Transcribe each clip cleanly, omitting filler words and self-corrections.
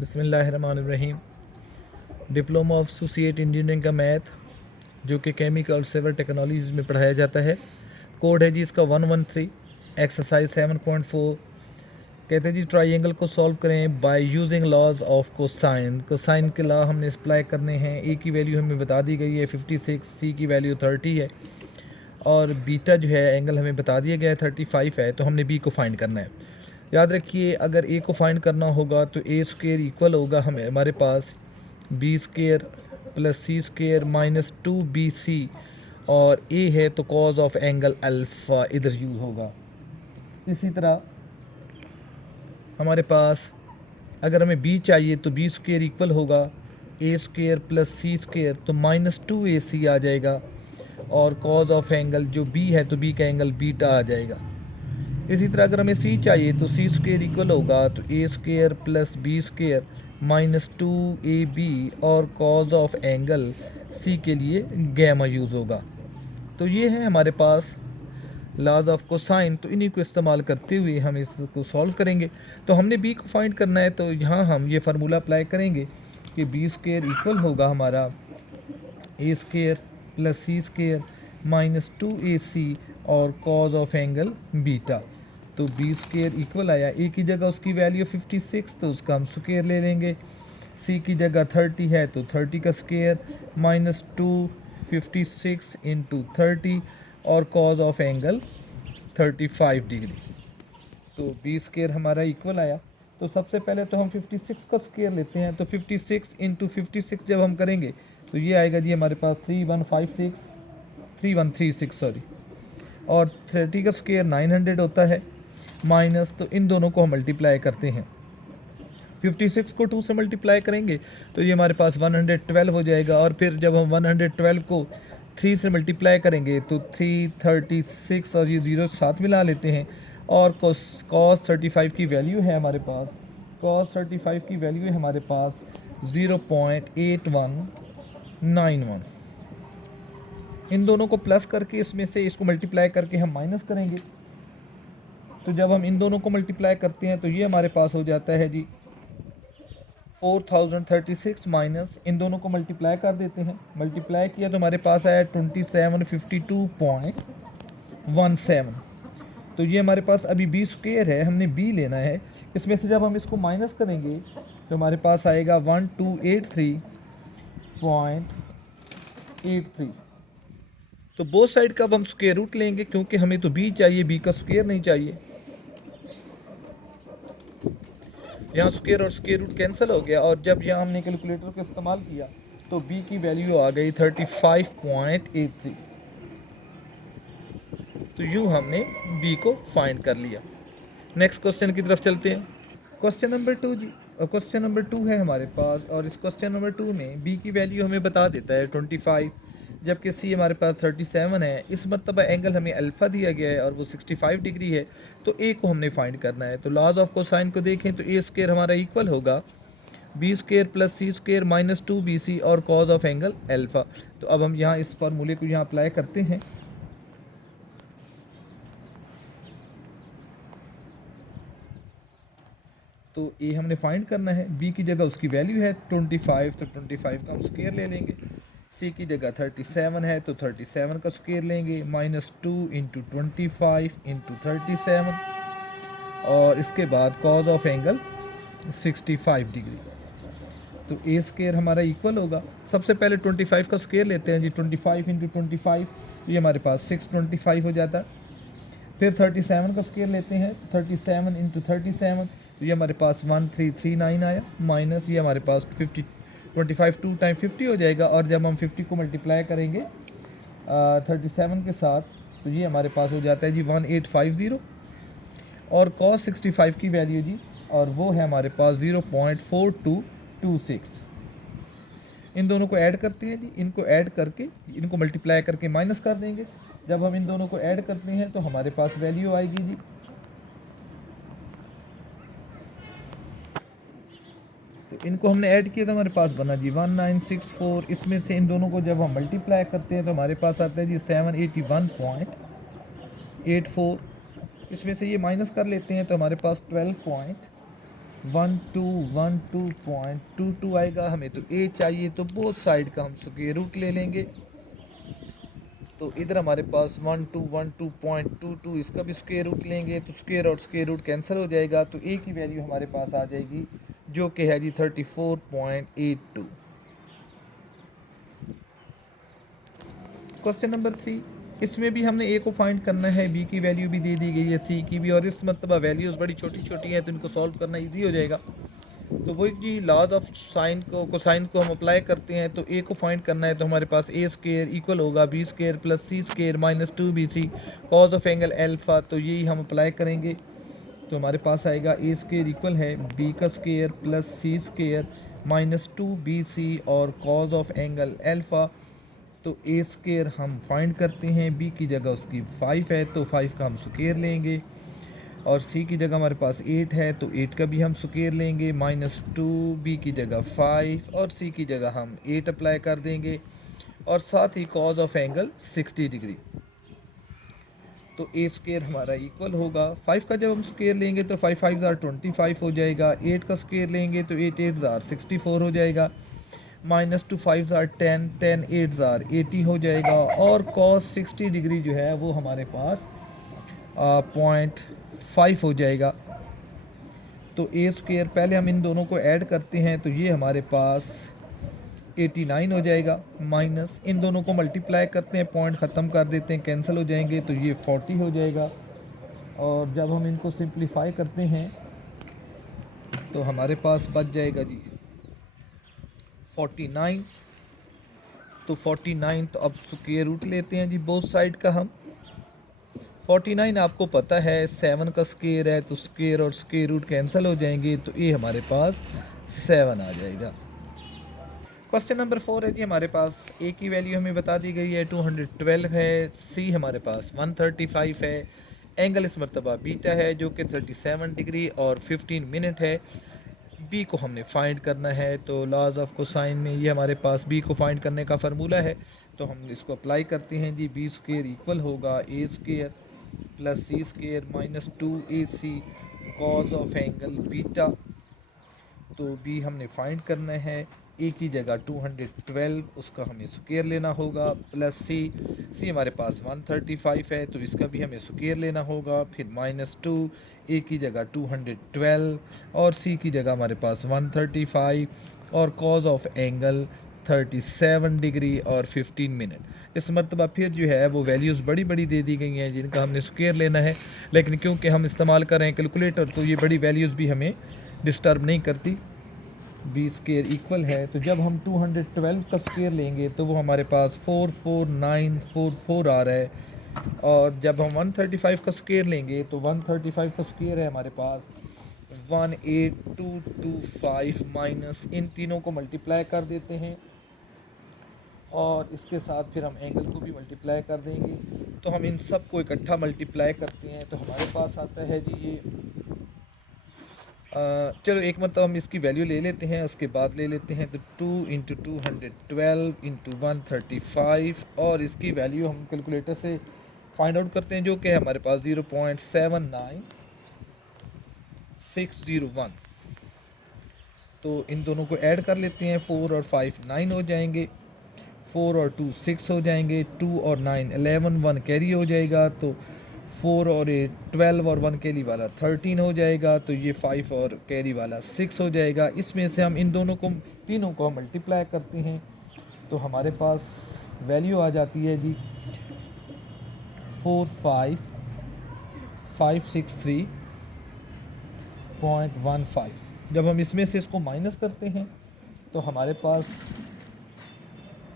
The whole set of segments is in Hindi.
बिस्मिल्लाहिर्रहमानिर्रहीम। डिप्लोमा ऑफ एसोसिएट इंजीनियरिंग का मैथ जो कि केमिकल और सिविल टेक्नोलॉजीज में पढ़ाया जाता है। कोड है जी इसका 113। एक्सरसाइज 7.4 कहते हैं जी ट्राइंगल को सॉल्व करें by using laws of cosine. Cosine के लॉ हमने अप्लाई करने हैं। ए की वैल्यू हमें बता दी गई है 56, सी की वैल्यू 30 है और बीटा जो है एंगल हमें बता दिया गया है 35 है। तो हमने बी को फाइंड करना है। याद रखिए अगर ए को फाइंड करना होगा तो ए स्क्वेयर इक्वल होगा हमारे पास B square plus C square minus 2bc और ए है तो कॉज ऑफ एंगल अल्फ़ा इधर यूज़ होगा। इसी तरह हमारे पास अगर हमें बी चाहिए तो बी स्क्वेयर इक्वल होगा ए स्क्वेयर प्लस सी स्क्वेयर तो -2ac आ जाएगा और कॉज ऑफ एंगल जो बी है तो बी का एंगल बीटा आ जाएगा। इसी तरह अगर हमें सी चाहिए तो सी स्क्वेयर इक्वल होगा तो A square plus B square -2ab और कॉज ऑफ एंगल सी के लिए गैमा यूज़ होगा। तो ये है हमारे पास लॉज ऑफ कोसाइन। तो इन्हीं को इस्तेमाल करते हुए हम इसको सॉल्व करेंगे। तो हमने बी को फाइंड करना है तो यहाँ हम ये फार्मूला अप्लाई करेंगे कि बी स्क्वेयर इक्वल होगा हमारा ए square plus C square -2ac और कॉज ऑफ एंगल बीटा। तो बी स्क्वेयर इक्वल आया, ए की जगह उसकी वैल्यू 56 तो उसका हम स्क्वेयर ले लेंगे। सी की जगह 30 है तो 30 का स्क्वेयर -256 इंटू 30 और कॉज ऑफ एंगल 35 डिग्री। तो बी स्क्वेयर हमारा इक्वल आया। तो सबसे पहले तो हम 56 का स्क्वेयर लेते हैं। तो 56 इंटू 56 जब हम करेंगे तो ये आएगा जी हमारे पास 3136 सॉरी, और 30 का स्क्वेयर 900 होता है माइनस, तो इन दोनों को हम मल्टीप्लाई करते हैं। 56 को 2 से मल्टीप्लाई करेंगे तो ये हमारे पास 112 हो जाएगा और फिर जब हम 112 को 3 से मल्टीप्लाई करेंगे तो 336 और ये 0 साथ मिला लेते हैं और cos 35 की वैल्यू है हमारे पास, cos 35 की वैल्यू है हमारे पास 0.8191। इन दोनों को प्लस करके इसमें से इसको मल्टीप्लाई करके हम माइनस करेंगे। तो जब हम इन दोनों को मल्टीप्लाई करते हैं तो ये हमारे पास हो जाता है जी 4036 माइनस, इन दोनों को मल्टीप्लाई कर देते हैं। मल्टीप्लाई किया तो हमारे पास आया 2752.17। तो ये हमारे पास अभी बी स्क्वेयर है, हमने बी लेना है। इसमें से जब हम इसको माइनस करेंगे तो हमारे पास आएगा 1283.83। तो बोथ साइड का अब हम स्क्वायर रूट लेंगे क्योंकि हमें तो बी चाहिए, बी का स्क्वायर नहीं चाहिए। यहाँ स्क्वायर और स्क्वायर रूट कैंसिल हो गया और जब यहाँ हमने कैलकुलेटर का इस्तेमाल किया तो b की वैल्यू आ गई 35.83। तो यूँ हमने b को फाइंड कर लिया। नेक्स्ट क्वेश्चन की तरफ चलते हैं। क्वेश्चन नंबर 2 जी, क्वेश्चन नंबर 2 है हमारे पास और इस क्वेश्चन नंबर 2 में b की वैल्यू हमें बता देता है 25 जबकि c हमारे पास 37 है। इस मरतबा एंगल हमें अल्फ़ा दिया गया है और वो 65 डिग्री है। तो a को हमने फाइंड करना है। तो लॉज ऑफ कोसाइन को देखें तो a स्क्वायर हमारा इक्वल होगा B square plus C square -2bc और कॉज ऑफ एंगल अल्फ़ा। तो अब हम यहाँ इस फार्मूले को यहाँ अप्लाई करते हैं। तो ए हमने फाइंड करना है, बी की जगह उसकी वैल्यू है 25 तो 25 का हम स्क्वायर ले लेंगे। सी की जगह 37 है तो 37 का स्क्वायर लेंगे -2 इंटू 25 इंटू 37 और इसके बाद कॉज ऑफ एंगल 65 डिग्री। तो ए स्क्वायर हमारा इक्वल होगा, सबसे पहले 25 का स्क्वायर लेते हैं जी, 25 इंटू 25 ये हमारे पास 625 हो जाता है। फिर 37 का स्क्वायर लेते हैं, 37 इंटू 37 ये हमारे पास 1339 आया माइनस ये हमारे पास 50 25 2 टाइम 50 हो जाएगा और जब हम 50 को मल्टीप्लाई करेंगे 37 के साथ तो ये हमारे पास हो जाता है जी 1850 और cos 65 की वैल्यू जी और वो है हमारे पास 0.4226। इन दोनों को ऐड करते हैं जी, इनको ऐड करके इनको मल्टीप्लाई करके माइनस कर देंगे। जब हम इन दोनों को ऐड करते हैं तो हमारे पास वैल्यू आएगी जी तो इनको हमने ऐड किया तो हमारे पास बना जी 1964। इसमें से इन दोनों को जब हम मल्टीप्लाई करते हैं तो हमारे पास आता है जी 781.84। इसमें से ये माइनस कर लेते हैं तो हमारे पास 12.8 1212.22 आएगा। हमें तो ए चाहिए, तो बोथ साइड का हम स्क्वायर रूट ले लेंगे। तो इधर हमारे पास 1212.22, इसका भी स्क्वायर रूट लेंगे तो स्क्वायर और स्क्वायर रूट कैंसिल हो जाएगा, तो ए की वैल्यू हमारे पास आ जाएगी जो कि है जी 34.82। क्वेश्चन नंबर 3, इसमें भी हमने ए को फाइंड करना है, बी की वैल्यू भी दे दी गई है, सी की भी, और इस मतलब वैल्यूज़ बड़ी छोटी छोटी हैं तो इनको सॉल्व करना ईजी हो जाएगा। तो वही जी लॉज ऑफ साइन को कोसाइन को हम अप्लाई करते हैं। तो ए को फाइंड करना है तो हमारे पास ए स्क्वायर इक्वल होगा B square plus C square minus 2bc cos of angle alpha. तो यही हम अप्लाई करेंगे। तो हमारे पास आएगा ए स्क्वायर इक्वल है बी का square plus C square minus 2bc और कॉज ऑफ एंगल एल्फा। तो ए स्क्वायर हम फाइंड करते हैं, बी की जगह उसकी 5 है तो 5 का हम स्क्वायर लेंगे, और सी की जगह हमारे पास 8 है तो 8 का भी हम स्क्वायर लेंगे, माइनस 2, बी की जगह 5 और सी की जगह हम 8 अप्लाई कर देंगे, और साथ ही कॉज ऑफ एंगल 60 डिग्री। तो ए स्क्वायर हमारा इक्वल होगा 5 का जब हम स्क्वायर लेंगे तो 5 5 ज़ार 25 हो जाएगा, 8 का स्क्वायर लेंगे तो 8 8 ज़ार 64 हो जाएगा, माइनस 2 5 ज़ार 10 10 8 ज़ार 80 हो जाएगा, और कॉस 60 डिग्री जो है वो हमारे पास 0.5 हो जाएगा। तो ए स्क्वायर पहले हम इन दोनों को ऐड करते हैं तो ये हमारे पास 89 हो जाएगा, माइनस इन दोनों को मल्टीप्लाई करते हैं, पॉइंट ख़त्म कर देते हैं, कैंसिल हो जाएंगे तो ये 40 हो जाएगा। और जब हम इनको सिंप्लीफाई करते हैं तो हमारे पास बच जाएगा जी 49। तो 49 तो अब स्क्वायर रूट लेते हैं जी बोथ साइड का हम। 49 आपको पता है 7 का स्क्वायर है तो स्क्वायर और स्क्वायर रूट कैंसिल हो जाएंगे, तो ये हमारे पास 7 आ जाएगा। क्वेश्चन नंबर 4 है जी, हमारे पास ए की वैल्यू हमें बता दी गई है 212 है, सी हमारे पास 135 है, एंगल इस मरतबा बीटा है जो कि 37 डिग्री और 15 मिनट है। बी को हमने फाइंड करना है, तो लॉज ऑफ कोसाइन में ये हमारे पास बी को फाइंड करने का फार्मूला है, तो हम इसको अप्लाई करते हैं जी। बी स्क्वायर इक्वल होगा A square plus C square minus 2ac cos of angle beta. तो बी हमने फाइंड करना है, ए की जगह 212 उसका हमें स्क्वायर लेना होगा, प्लस सी हमारे पास 135 है तो इसका भी हमें स्क्वायर लेना होगा, फिर माइनस 2, ए की जगह 212 और सी की जगह हमारे पास 135 और कॉज ऑफ एंगल 37 डिग्री और 15 मिनट। इस मरतबा फिर जो है वो वैल्यूज़ बड़ी बड़ी दे दी गई हैं जिनका हमने स्क्वायर लेना है, लेकिन क्योंकि हम इस्तेमाल कर रहे हैं कैलकुलेटर तो ये बड़ी वैल्यूज़ भी हमें डिस्टर्ब नहीं करती। बी स्क्वायर इक्वल है, तो जब हम 212 का स्क्वायर लेंगे तो वो हमारे पास 44944 आ रहा है, और जब हम 135 का स्क्वायर लेंगे तो 135 का स्क्वायर है हमारे पास 18225, माइनस इन तीनों को मल्टीप्लाई कर देते हैं और इसके साथ फिर हम एंगल को भी मल्टीप्लाई कर देंगे। तो हम इन सब को इकट्ठा मल्टीप्लाई करते हैं तो हमारे पास आता है जी ये चलो एक मतलब हम इसकी वैल्यू ले लेते हैं, उसके बाद ले लेते हैं तो 2 इंटू 212 इंटू 135, और इसकी वैल्यू हम कैलकुलेटर से फाइंड आउट करते हैं जो कि हमारे पास 0.79601। तो इन दोनों को ऐड कर लेते हैं, 4 और 5 9 हो जाएंगे, 4 और 2 6 हो जाएंगे, 2 और 9 11, 1 कैरी हो जाएगा, तो 4 और 8 12 और 1 कैरी वाला 13 हो जाएगा, तो ये 5 और कैरी वाला 6 हो जाएगा। इसमें से हम इन दोनों को तीनों को मल्टीप्लाई करते हैं तो हमारे पास वैल्यू आ जाती है जी 45563.15। जब हम इसमें से इसको माइनस करते हैं तो हमारे पास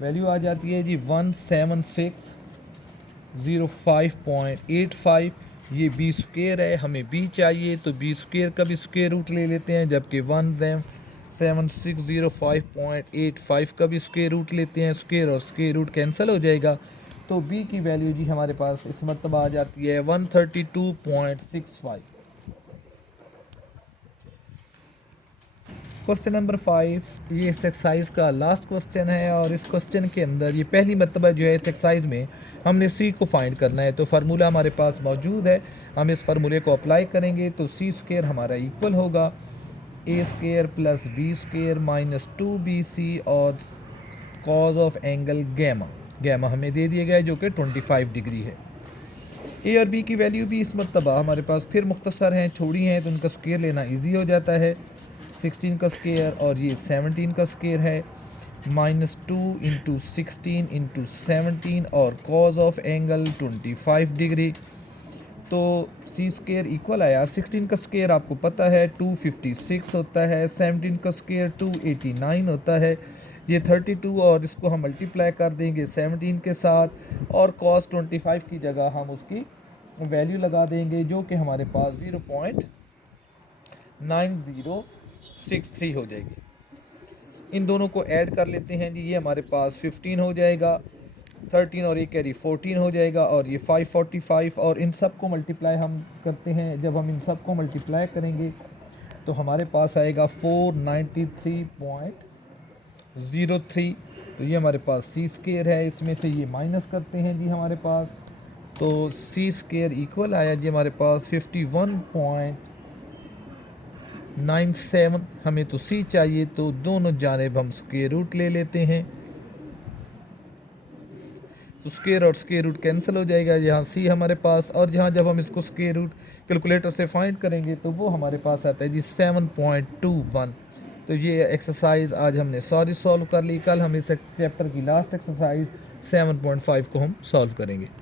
वैल्यू आ जाती है जी 17605.85। ये बी स्क्वायर है, हमें बी चाहिए तो बी स्क्वायर का भी स्क्वायर रूट ले लेते हैं, जबकि 17605.85 का भी स्क्वायर रूट लेते हैं, स्क्वायर और स्क्वायर रूट कैंसिल हो जाएगा। तो बी की वैल्यू जी हमारे पास इस मरतबा आ जाती है 132.65। क्वेश्चन नंबर 5, ये इस एक्सरसाइज का लास्ट क्वेश्चन है, और इस क्वेश्चन के अंदर ये पहली मरतबा जो है इस एक्सरसाइज में हमने सी को फाइंड करना है। तो फार्मूला हमारे पास मौजूद है, हम इस फार्मूले को अप्लाई करेंगे तो सी स्क्वायर हमारा इक्वल होगा A square plus B square minus 2bc और cos of angle gamma. Gamma हमें दे दिया गया है जो कि 25 डिग्री है। ए और बी की वैल्यू भी इस मरतबा हमारे पास फिर मुख्तसर हैं, छोड़ी हैं, तो उनका स्क्वायर लेना इजी हो जाता है। 16 का स्क्वायर और ये 17 का स्क्वायर है, -2 इंटू 16 इंटू 17 और कॉज ऑफ एंगल 25 डिग्री। तो सी स्क्वायर इक्वल आया, 16 का स्क्वायर आपको पता है 256 होता है, 17 का स्क्वायर 289 होता है। ये 32 और इसको हम मल्टीप्लाई कर देंगे 17 के साथ और cos 25 की जगह हम उसकी वैल्यू लगा देंगे जो कि हमारे पास 0.9063 हो जाएगी। इन दोनों को ऐड कर लेते हैं जी, ये हमारे पास 15 हो जाएगा, 13 और एक कैरी 14 हो जाएगा और ये 545 और इन सब को मल्टीप्लाई हम करते हैं। जब हम इन सब को मल्टीप्लाई करेंगे तो हमारे पास आएगा 493.03। तो ये हमारे पास सी स्क्वायर है, इसमें से ये माइनस करते हैं जी हमारे पास, तो सी स्क्वायर इक्वल आया जी हमारे पास 51.97। हमें तो सी चाहिए, तो दोनों जानिब हम स्क्वायर रूट ले लेते हैं, तो स्क्वायर और स्क्वायर रूट कैंसिल हो जाएगा। यहाँ सी हमारे पास, और जहाँ जब हम इसको स्क्वायर रूट कैलकुलेटर से फाइंड करेंगे तो वो हमारे पास आता है जी 7.21। तो ये एक्सरसाइज आज हमने सारी सॉल्व कर ली। कल हम इस चैप्टर की लास्ट एक्सरसाइज 7.5 को हम सॉल्व करेंगे।